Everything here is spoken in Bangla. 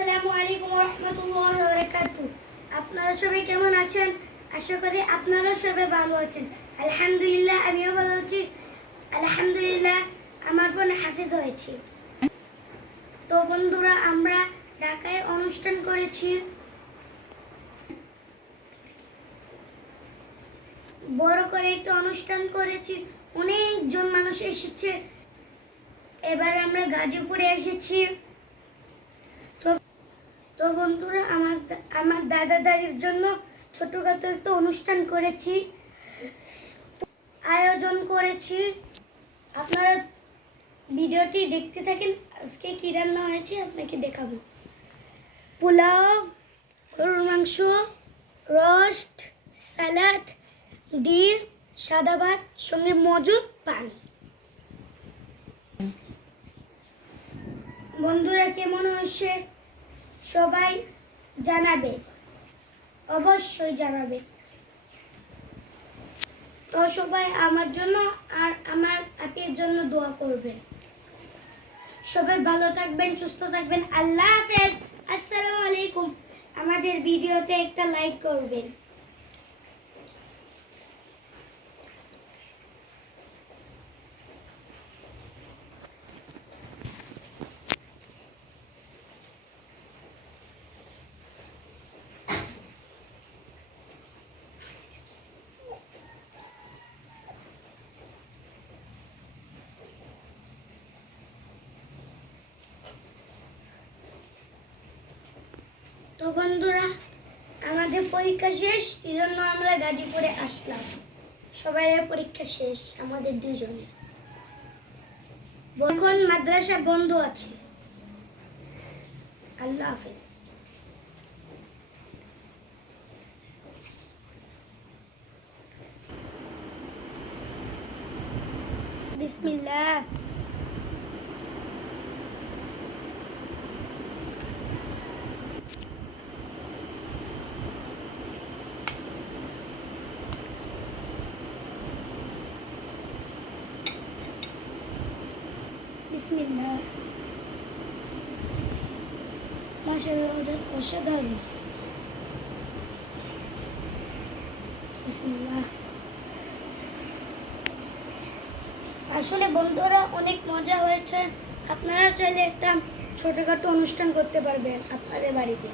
আসসালামু আলাইকুম রহমতুল্লাহ বরকাত আপনারা সবাই কেমন আছেন? আশা করি আপনারা সবাই ভালো আছেন। আলহামদুলিল্লাহ, আমিও ভালো আছি। আলহামদুলিল্লাহ, আমার বোন হাফিজ হয়েছি। তো বন্ধুরা, আমরা ঢাকায় অনুষ্ঠান করেছি। বড় করে একটা অনুষ্ঠান করেছি। অনেকজন মানুষ এসেছে। এবার আমরা গাজীপুরে এসেছি। তো বন্ধুরা, আমার আমার দাদা দাদির জন্য ছোটখাটো একটা অনুষ্ঠান করেছি। আয়োজন করেছি। আপনারা ভিডিওটি দেখতে থাকেন। আজকে কী রান্না হয়েছে আপনাকে দেখাবো। পোলাও, গরুর মাংস, রোস্ট, স্যালাড, ডিম, সাদা ভাত, সঙ্গে মজুদ পানি। বন্ধুরা, কেমন হয়েছে? সবাই জানাবে। অবশ্যই জানাবে। তো সবাই আমার জন্য আর আমার আপের জন্য দোয়া করবেন। সবাই ভালো থাকবেন, সুস্থ থাকবেন। আল্লাহ হাফেজ। আসসালামু আলাইকুম। আমাদের ভিডিওতে একটা লাইক করবেন। তো বন্ধুরা, আমাদের পরীক্ষা শেষ এই জন্য আমরা গাজীপুরে আসলাম। সবাইয়ের পরীক্ষা শেষ, আমাদের দুজনের। এখন মাদ্রাসা বন্ধ আছে। আল্লাহ হাফেজ। বিসমিল্লাহ। আসলে বন্ধুরা অনেক মজা হয়েছে। আপনারা চাইলে একটা ছোটখাটো অনুষ্ঠান করতে পারবেন আপনাদের বাড়িতে।